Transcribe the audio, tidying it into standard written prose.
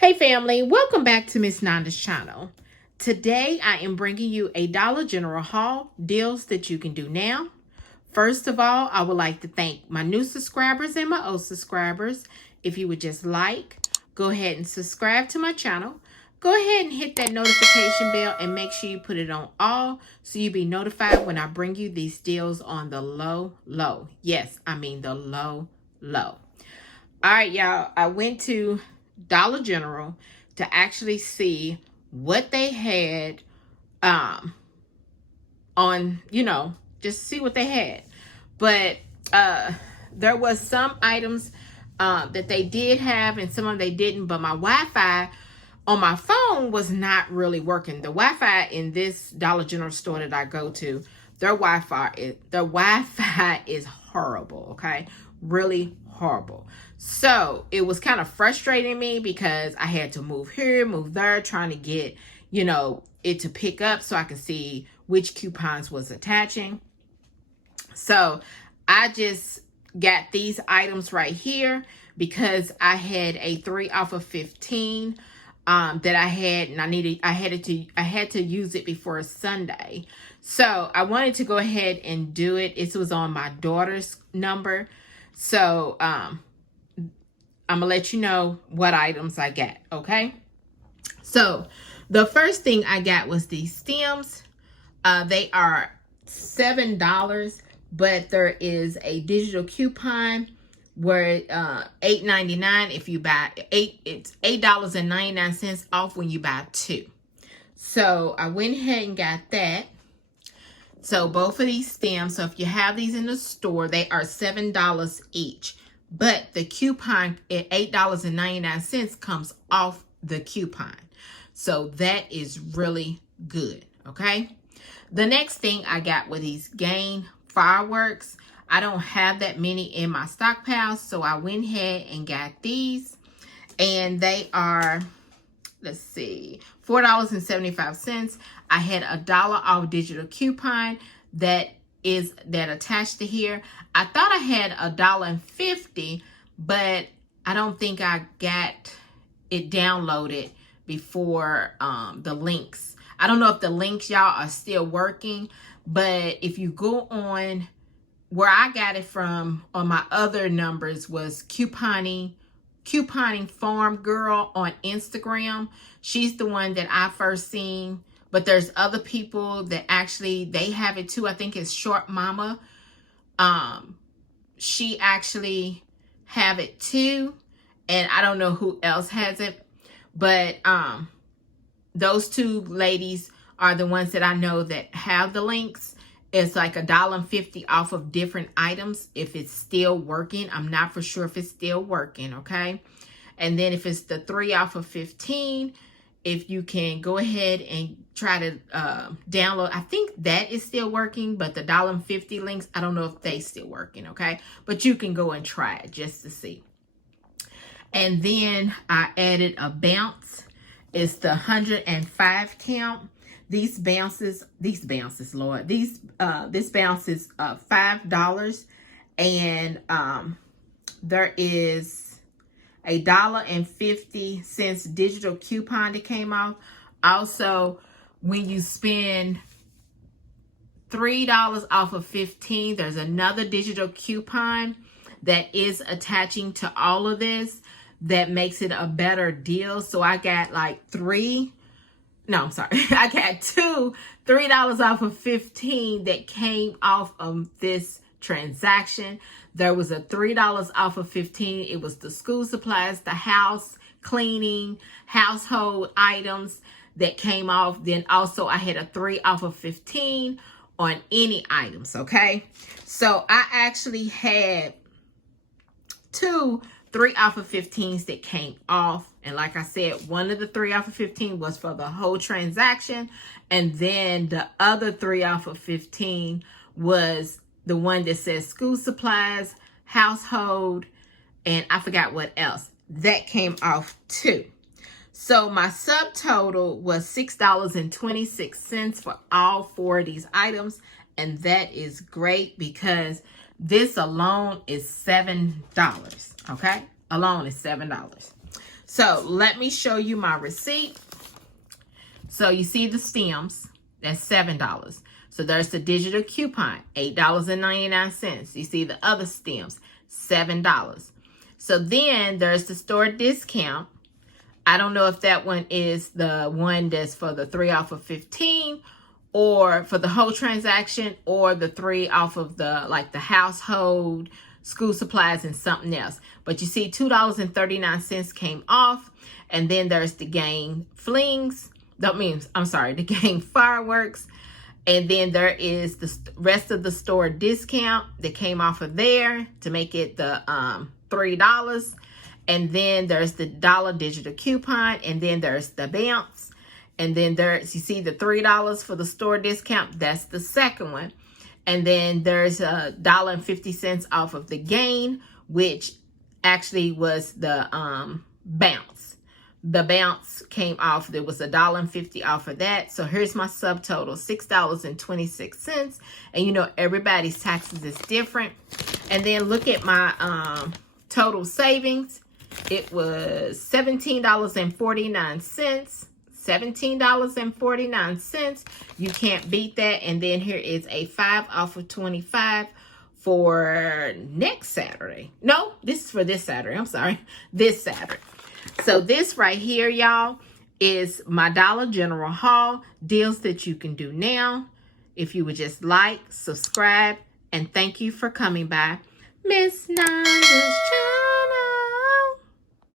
Hey family, welcome back to Miss Nanda's channel. Today I am bringing you a Dollar General haul, deals that you can do now. First of all, I would like to thank my new subscribers and my old subscribers. If you would just go ahead and subscribe to my channel. Go ahead and hit that notification bell and make sure you put it on all so you'll be notified when I bring you these deals on the low. Yes, I mean the low. All right, y'all, I went to Dollar General to actually see what they had on, just see what they had. But there was some items that they did have and some of them they didn't, but my Wi-Fi on my phone was not really working. The Wi-Fi in this Dollar General store that I go to, their Wi-Fi is horrible, okay? Really horrible. So it was kind of frustrating me because I had to move here, move there, trying to get, it to pick up so I could see which coupons was attaching. So I just got these items right here because I had a 3 off of 15 that I had, and I had to use it before Sunday. So I wanted to go ahead and do it. It was on my daughter's number. So I'm gonna let you know what items I got, okay? So the first thing I got was these stems. They are $7, but there is a digital coupon where $8.99 if you buy it's $8.99 off when you buy 2. So I went ahead and got that. So both of these stems, so if you have these in the store, they are $7 each. But the coupon at $8.99 comes off the coupon. So that is really good, okay? The next thing I got were these Gain fireworks. I don't have that many in my stockpile, so I went ahead and got these. And they are, let's see, $4.75. I had $1 off digital coupon that attached to here. I thought I had $1.50, but I don't think I got it downloaded before the links. I don't know if the links, y'all, are still working, but if you go on where I got it from on my other numbers was couponing farm girl on Instagram. She's the one that I first seen, but there's other people that actually they have it too. I think it's Short Mama. She actually have it too, and I don't know who else has it, but those two ladies are the ones that I know that have the links. It's like $1.50 off of different items if it's still working. I'm not for sure if it's still working, okay? And then if it's the 3 off of 15, if you can go ahead and try to download, I think that is still working, but the $1.50 links, I don't know if they still working, okay? But you can go and try it just to see. And then I added a bounce. It's the 105 count. This bounce is $5, and there is $1.50 digital coupon that came off. Also, when you spend $3 off of 15, there's another digital coupon that is attaching to all of this that makes it a better deal. So I got like I got two $3 off of 15 that came off of this transaction. There was a $3 off of 15. It was the school supplies, the house cleaning, household items that came off. Then also I had a 3 off of 15 on any items, okay? So I actually had 2 3 off of 15s that came off. And like I said, one of the 3 off of 15 was for the whole transaction. And then the other 3 off of 15 was the one that says school supplies, household, and I forgot what else. That came off too. So my subtotal was $6.26 for all 4 of these items. And that is great because this alone is $7. Okay? Alone is $7. So let me show you my receipt. So you see the stems, that's $7. So there's the digital coupon, $8.99. You see the other stems, $7. So then there's the store discount. I don't know if that one is the one that's for the 3 off of 15 or for the whole transaction, or the 3 off of the like the household, school supplies, and something else. But you see $2.39 came off. And then there's the gang flings. That means, I'm sorry, the gang fireworks. And then there is the rest of the store discount that came off of there to make it the $3. And then there's the dollar digital coupon. And then there's the bounce. And then there's, you see the $3 for the store discount. That's the second one. And then there's $1.50 off of the gain, which actually was the bounce. The bounce came off. There was $1.50 off of that. So here's my subtotal, $6.26. And you know, everybody's taxes is different. And then look at my total savings. It was $17.49. $17.49. You can't beat that. And then here is a 5 off of 25 for next Saturday. No, this is for this Saturday. I'm sorry. This Saturday. So this right here, y'all, is my Dollar General haul. Deals that you can do now. If you would just like, subscribe, and thank you for coming by. Miss Nanda's Child.